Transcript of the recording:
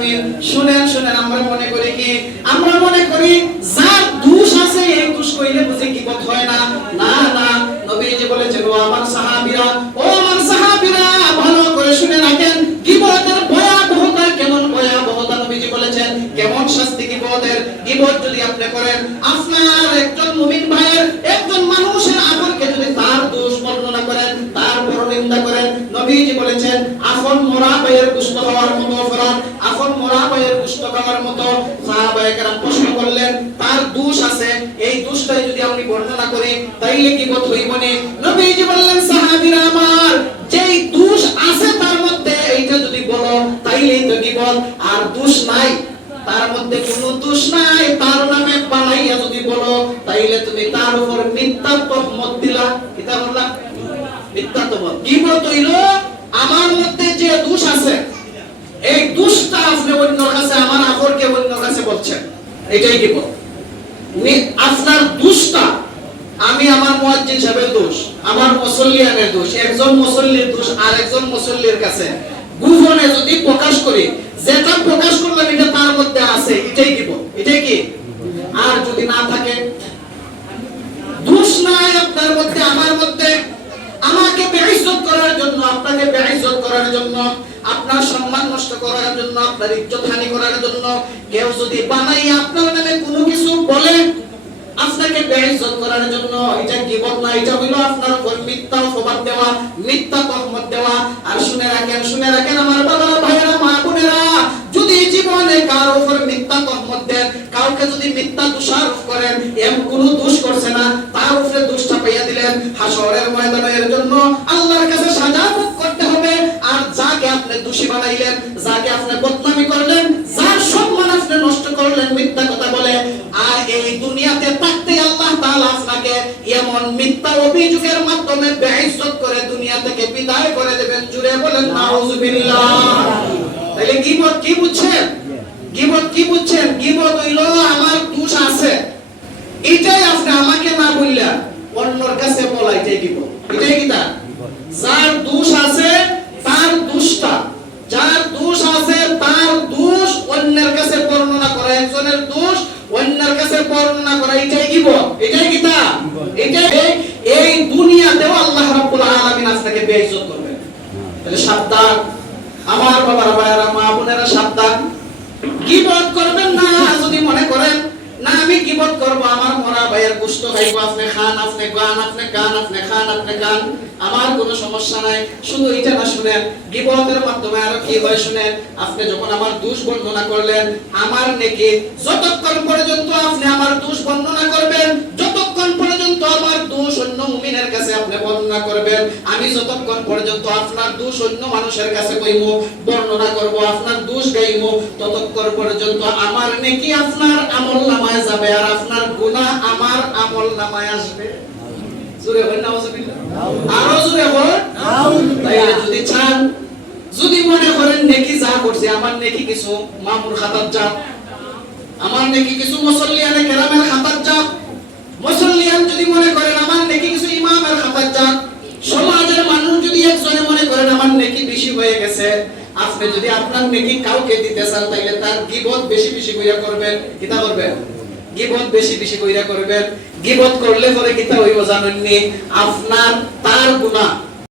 আলামিন শুনেন শুনেন, আমরা মনে করি কি, আমরা মনে করি যার দোষ আছে, এই দোষ কইলে বুঝি কি কথা হয় না? না না, নবীজি বলেছেন ও আমার সাহাবীরা, ও আমার সাহাবীরা, ভালো করে শুনে রাখেন, গিবতের ভয়াবহতা, কেমন ভয়াবহতা নবীজি বলেছেন? কেমন শাস্তি গিবতের গিবত যদি আপনি করেন, আপনার একজন মুমিন ভাইয়ের একজন মানুষের আমলকে যদি তার দোষ বর্ণনা করেন তার পরনিন্দা করেন নবীজি বলেছেন আফন মোরা ভাইয়ের কুষ্ঠ হওয়ার মতো অপরাধ আফন মোরা ভাইয়ের মতো সাহাবায়ে প্রশ্ন করলেন, তার দোষ আছে। এই দোষটাই যদি আমি বর্ণনা করি তাইলে কি বোধ হইব না? নবীজি বললেন, সাহাবীরা আমার, যেই দোষ আছে তার মধ্যে, এইটা যদি বলো, তাইলেই তো কি বল আর দোষ নাই, তার মধ্যে কোনো দোষ নাই। তার নামে বানাইয়া যদি বলো, তাইলে তুমি তার উপর মিথ্যা তহমত দিলা। কিতা বললা মিথ্যা তহমত কি বলতো হইল? আমার মধ্যে যে দোষ আছে এই দোষটা আপনি অন্যর কাছে আমার আপরকে বলছেন এটাই কি বল? নি- আপনার দোষটা, আমি আমার মুয়াজ্জিন সাহেবের দোষ, আমার মুসল্লিয়ানের দোষ, একজন মুসল্লির দোষ আর একজন মুসল্লির কাছে। গোপনে যদি প্রকাশ করি, যেটা প্রকাশ করলাম এটা তার মধ্যে আছে, এটাই কি এটাই কি? আর যদি না থাকে? দোষ নাই আপনার মধ্যে, আমার মধ্যে। আমাকে বেইজ্জত করার জন্য, আপনাকে বেইজ্জত করার জন্য আপনার সম্মান নষ্ট করার জন্য, আপনার ইজ্জত হানি করার জন্য কেউ যদি বানাই আপনার নামে কোনো কিছু বলে, আপনাকে বেইজ্জত করার জন্য, এটা গীবত না, এটা হইল আপনার উপর মিথ্যা অপবাদ দেওয়া, মিথ্যা তহমত দেওয়া। আর শুনে রাখেন শুনে রাখেন আমার বাবারা, ভাইয়েরা, মা বোনেরা, যদি জীবনে কার উপর মিথ্যা তহমত দেন, কাউকে যদি মিথ্যা দোষারোপ করেন, এম কোন দোষ করছে না তার উপরে দোষ চাপাইয়া দিলেন হাসরের ময়দানে এর জন্য আল্লাহর কাছে সাজা ভোগ করতে হবে আর যাকে আপনি দোষী বানাইলেন, যাকে আপনি বদনামি করলেন, যার সম্মান আপনি নষ্ট করলেন, মিথ্যা কথা বলে, আর এই দুনিয়াতে থাকতে আল্লাহ তাআলা আপনাকে এমন মিথ্যা অভিযোগের মাধ্যমে বেইজ্জত করে দুনিয়া থেকে বিদায় করে দেবেন। জুড়ে বলেন, নাউজুবিল্লাহ। তাহলে গীবত কি বুঝছেন? গীবত কি বুঝছেন? গীবত হইল, আমার দোষ আছে। এটাই আপনি আমাকে না বললেন, অন্যর কাছে বলা এটাই গীবত এটাই কি তা যার দোষ আছে তার দোষটা যার দোষ আছে তার দোষ অন্যের কাছে বর্ণনা করা একজনের দোষ বর্ণনা করা, এটাই কি এটাই কি তা এটাই এই দুনিয়াতেও আল্লাহ রাব্বুল আলামিন আপনাকে বেইজ্জত করবেন। তাহলে সাবধান। আমার বাবার, ভাইয়েরা, মা বোনেরা, সাবধান। গিবত করবেন না, যদি মনে করেন, না, আমি গিবত করব, আমার ভাইয়ের গুস্ত খাইব আপনি খান, আপনি গান আপনি গান, আপনি খান, আপনি গান। আমার কোনো সমস্যা নাই। শুধু এটা না শুনেন, গিবতের মাধ্যমে আরও কি হয় শুনেন, আপনি যখন আমার দোষ বর্ণনা করলেন, আমার নেকি যতক্ষণ পর্যন্ত আপনি আমার দোষ বর্ণনা করবেন, যতক্ষণ পর্যন্ত আমার দোষ অন্য মুমিনের কাছে আপনি বর্ণনা করবেন, আমি যতক্ষণ পর্যন্ত আপনার দোষ অন্য মানুষের কাছে কইব বর্ণনা করব, আপনার দোষ গাইব ততক্ষণ পর্যন্ত আমার নেকি আপনার আমল নামায় যাবে, আর আপনার আমার আমল নামায় আসবে। জোরে বলেন নাউজুবিল্লাহ আরও জোরে বলেন। তাইলে যদি চান, যদি মনে করেন নেকি যা করছে, আমার নেকি কিছু মামুর খাতার যা আমার নেকি কিছু মুসল্লিয়ানে কেরামের খাতার যা মুসল্লিয়ান যদি মনে করেন আমার নেকি কিছু ইমামের খাতার যা সমাজের মানুষ যদি একজনে মনে করেন আমার নেকি বেশি হয়ে গেছে, আপনি যদি আপনার নেকি কাউকে দিতে চান, তাইলে তার গিবত বেশি বেশি কইরা করবেন, কিতা করবেন? গিবত বেশি বেশি কইরা করবেন। গিবত করলে পরে কিতা হইব জানেননি? আপনার তার গুনাহ